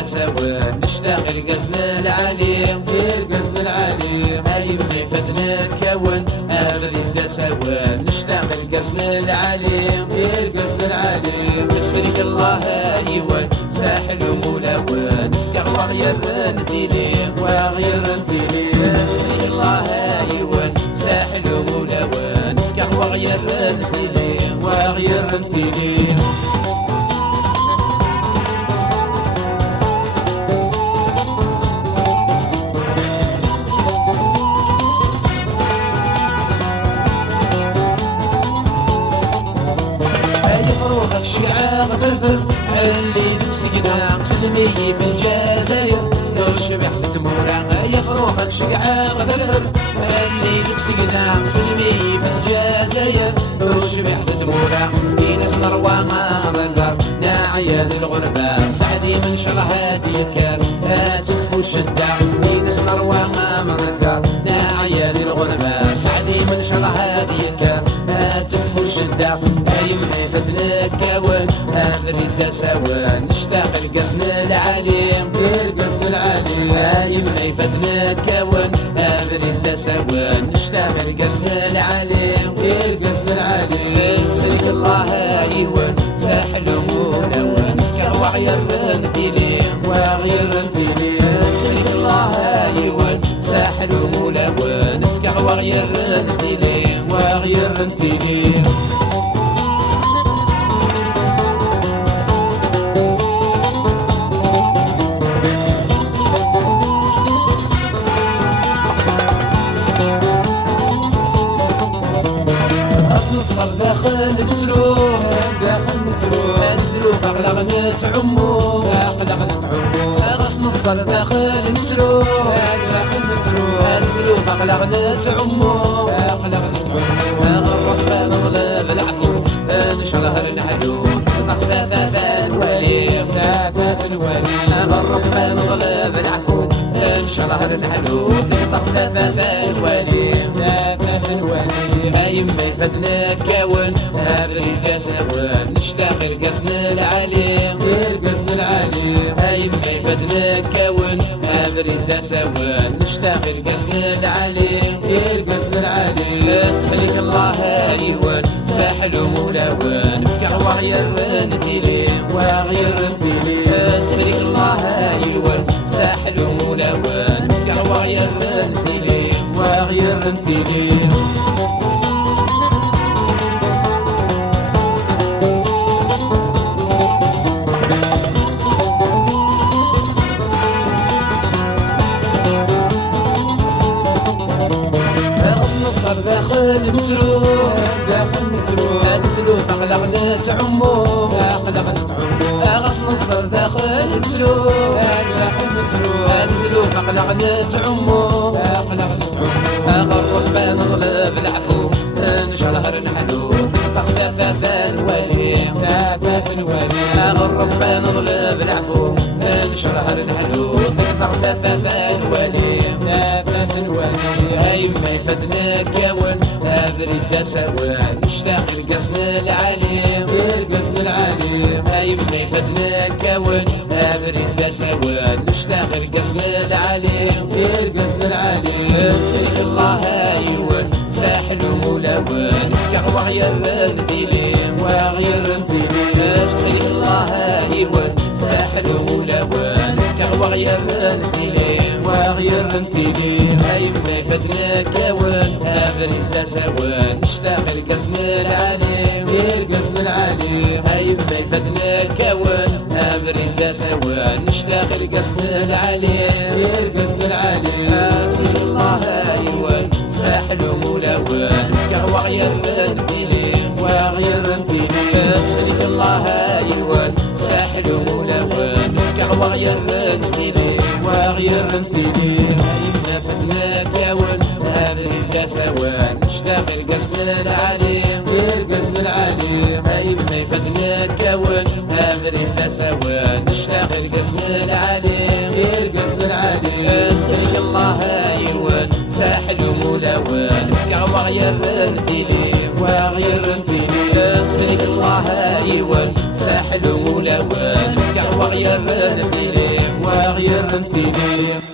التساوى نشتاق القزن العليم القزن العليم هاي من فتنا كون أبرد التساوى نشتاق القزن العليم القزن العليم يسخرك الله أيوان ساحل ومولوان نفتح وغير نتيلي وغير نتيلي يسخرك الله أيوان ساحل ومولوان نفتح وغير نتيلي وغير نتيلي شعاع فلفل اللي دوسقنا سلمي في الجزائر لو شبح تمورا يا فروخك شعاع فلفل اللي دوسقنا سلمي في الجزائر لو شبح تمورا في ناس نروى ما ضنقر ناعية الغربة سعدي من شرح هادي الكار هاتف والشدة في ناس نروى ما ضنقر ناعية الغربة سعدي من شرح هادي الكار هاتف والشدة يمني فتنك كون أمري التساوى نشتاق القزن العليم القزن العليم يمني فتنك كون أمري التساوى نشتاق القزن العليم القزن العليم سريك الله يهون ساحل ومنون وغير نتيلي وغير نتيلي سريك الله يهون ساحل ومنون وغير نتيلي وغير نتيلي داخل متروح داخل متروح الذنوب أغلق نتعمو أغلق نتعمو غصن نصل داخل متروح داخل متروح الذنوب أغلق نتعمو أغلق نتعمو غرق نغلب العفو نشرهر نحلو نطفافات الولي نطفافات الولي غرق نغلب العفو نشرهر نحلو نطفافات الولي نطفافات الولي هاي من فتنا كون أبري التساوى نشتاق القزن العليم القزن العليم هاي من فتنا كون أبري التساوى نشتاق القزن العليم القزن العليم تحليك الله أيوان ساحل ومولوان نفكع وغير نتيلي وغير نتيلي تحليك الله أيوان ساحل ومولوان نفكع وغير نتيلي وغير نتيلي داخل متروح داخل متروح الذنوب أغلق نتعمو أغلق نتعمو غصن نصر داخل متروح داخل متروح الذنوب أغلق نتعمو أغلق نتعمو غرق ما نغلب العفو نشرهر نحلو طفافات الولي طفافات الولي غرق ما نغلب العفو نشرهر نحلو طفافات الولي طفافات الولي هاي ما يفتنا كون أبري التساوى نشتاق القزن العليم القزن العليم هاي ما يفتنا كون أبري التساوى نشتاق القزن العليم القزن العليم سريك الله أيوان ساحل ومولوان نفكع وغير نتيلي وغير نتيلي سريك الله أيوان ساحل ومولوان نفكع وغير نتيلي وغير نتيلي هاي ما فتنا كون أبري التساوى نشتاق القزن العليم القزن العليم هاي ما فتنا كون أبري التساوى نشتاق القزن العليم القزن العليم سريك الله أيوان ساحل ومولوان نفكع وغير نتيلي وغير نتيلي سريك الله أيوان ساحل ومولوان نفكع وغير نتيلي وغير نتيلي هاي فتنا كون أبري التساوى نشتاق القزن العليم القزن العليم هاي ما فتنا كون أبري التساوى نشتاق القزن العليم القزن العليم سريك الله أيوان ساحل ومولوان نفكع وغير نتيلي وغير نتيلي سريك الله أيوان ساحل ومولوان نفكع وغير نتيلي غير انتي ليه